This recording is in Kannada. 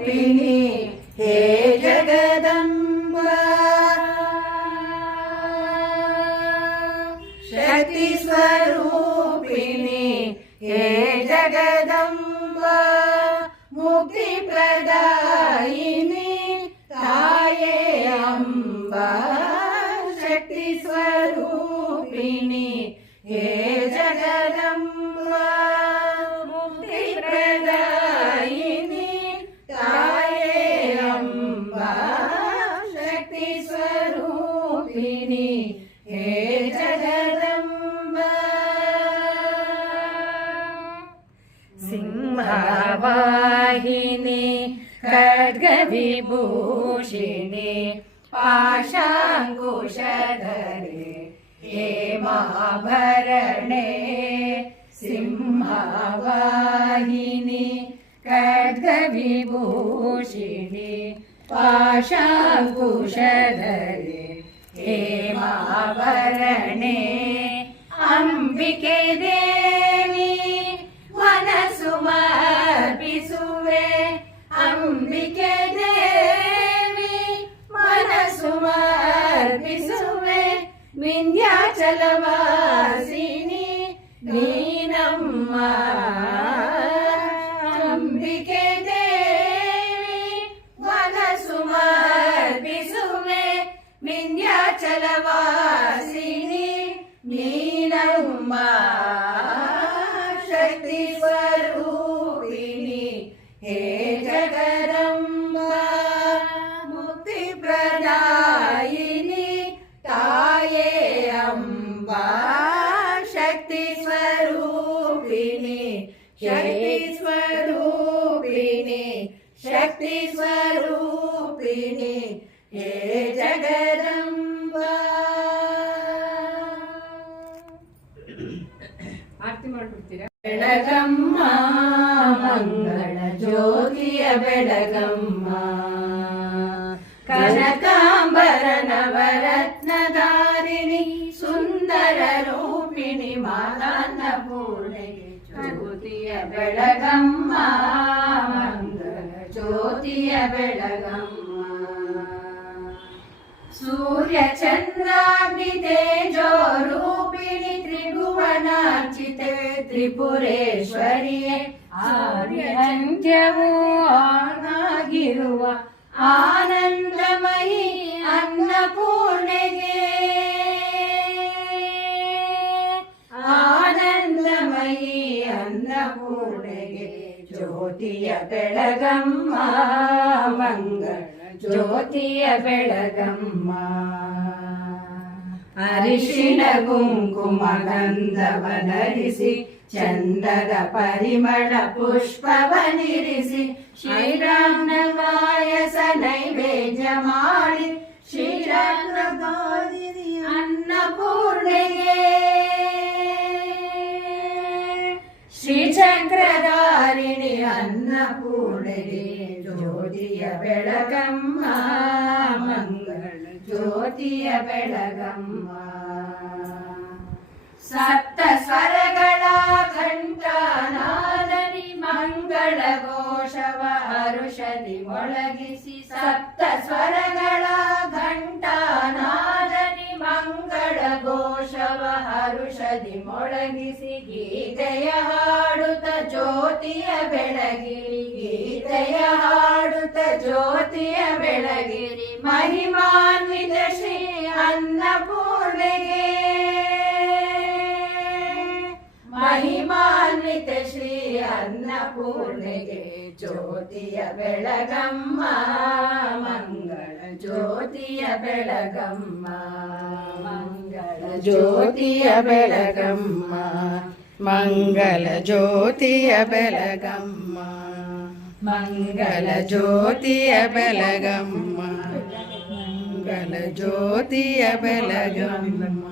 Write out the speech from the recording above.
स्वरूपिणी हे जगदम्बा शक्ति स्वरूपिणी हे जगदम्बा मुक्ति प्रदायिनी ताये अम्बा शक्ति स्वरूपिणी हे जगदम्बा मुक्ति प्रदायिनी ताये अम्बा शक्ति स्वरूपिणी हे जगदम्बा सिंहवाहिनी खड्गविभूषिणी पाशाङ्कुशधरे हेमाभरणे सिंहवाहिनी खड्गविभूषिणी पाशाङ्कुशधरे हेमाभरणे अंबिके देवी मनसुमर्पिसुवे अंबिके देवी मनसुमर्पिसुवे विंध्याचलवासिनी नीनम्म अंबिके देवी मनसुमर्पिसुवे विंध्याचलवासिनी नीनम्म शक्ति स्वरूपिणी हे जगदम्बा मुक्ति प्रदायिनी ताये अम्बा शक्ति स्वरूपिणी शक्ति स्वरूपिणी शक्ति स्वरूपिणी हे जगदम्बा आरती ಮಾಡ್ಬಿಡ್ತೀರಾ ಬೆಳಗಮ್ಮ ಮಂಗಳ ಜ್ಯೋತಿಯ ಬೆಳಗಮ್ಮ ಕನಕಾಂಬರ ನವರತ್ನಧಾರಿಣಿ ಸುಂದರ ರೂಪಿಣಿ ಮಾತಾನ್ನಪೂರ್ಣೆಗೆ ಜ್ಯೋತಿಯ ಬೆಳಗಮ್ಮ ಮಂಗಳ ಜ್ಯೋತಿಯ ಬೆಳಗಮ್ಮ सूर्य चंद्राग्नि तेजो रूपिणी त्रिभुवनार्चिते त्रिपुरेश्वरिये आर्यन्त्यवु आगागिरुव आनंदमयी अन्नपूर्णೆಗೆ आनंदमयी अन्नपूर्णೆಗೆ ज्योतिय बेळगम्म मंगल ಜ್ಯೋತಿಯ ಬೆಳಗಮ್ಮ ಅರಿಶಿಣ ಕುಂಕುಮ ಗಂಧವನರಿಸಿ ಚಂದದ ಪರಿಮಳ ಪುಷ್ಪವನಿರಿಸಿ ಶ್ರೀರಾಮನ ಪಾಯಸ ನೈವೇದ್ಯ ಮಾಡಿ ಶ್ರೀರಾಮಗಾದಿನಿ ಅನ್ನಪೂರ್ಣೆಗೆ ಶ್ರೀಚಕ್ರಧಾರಿಣಿ ಅನ್ನಪೂರ್ಣೆಗೆ ಜ್ಯೋತಿಯ ಬೆಳಗಮ್ಮ ಮಂಗಳ ಜ್ಯೋತಿಯ ಬೆಳಗಮ್ಮ ಸಪ್ತ ಸ್ವರಗಳ ಘಂಟಾನಾದನಿ ಮಂಗಳ ಘೋಷವ ಹರುಷದಿ ಮೊಳಗಿಸಿ ಸಪ್ತ ಸ್ವರಗಳ ಘಂಟಾನಾದನಿ ಮಂಗಳ ಘೋಷವ ಹರುಷದಿ ಮೊಳಗಿಸಿ ಗೀತೆಯ ಹಾಡುತ್ತ ಜ್ಯೋತಿಯ ಬೆಳಗಿರಿ ಗೀತೆಯ ಹಾಡುತ್ತ ಜ್ಯೋತಿಯ ಬೆಳಗಿರಿ ಮಹಿಮಾನ್ವಿತ ಶ್ರೀ ಅನ್ನಪೂರ್ಣೆಗೆ ಮಹಿಮಾನ್ವಿತ ಶ್ರೀ ಅನ್ನಪೂರ್ಣೆಗೆ ಜ್ಯೋತಿಯ ಬೆಳಗಮ್ಮ ಮಂಗಳ ಜ್ಯೋತಿಯ ಬೆಳಗಮ್ಮ ಮಂಗಳ ಜ್ಯೋತಿಯ ಬೆಳಗಮ್ಮ ಮಂಗಲ ಜ್ಯೋತಿಯ ಬೆಳಗಮ್ಮ ಮಂಗಲ ಜ್ಯೋತಿಯ ಬೆಳಗಮ್ಮ ಮಂಗಲ ಜ್ಯೋತಿಯ ಬೆಳಗಮ್ಮ